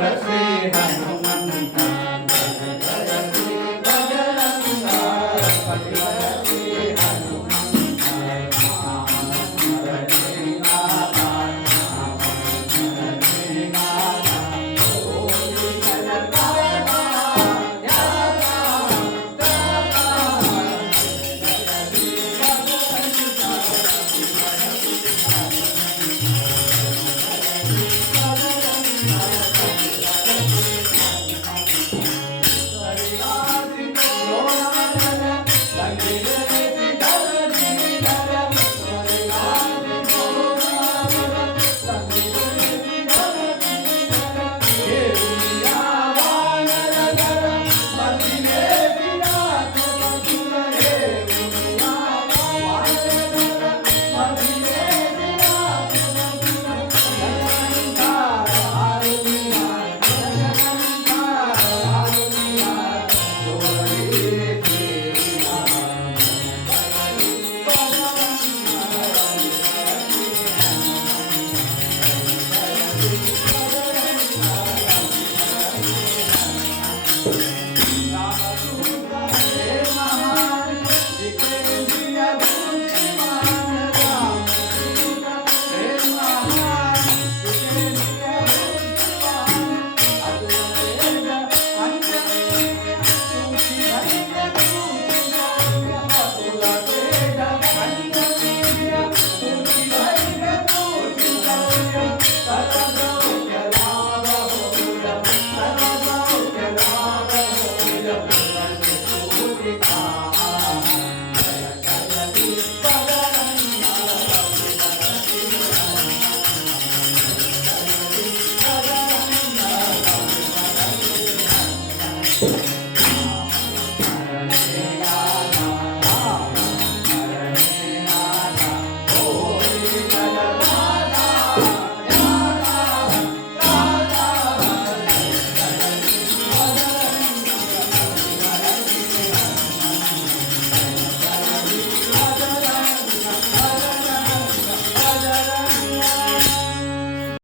Hare Sri Hare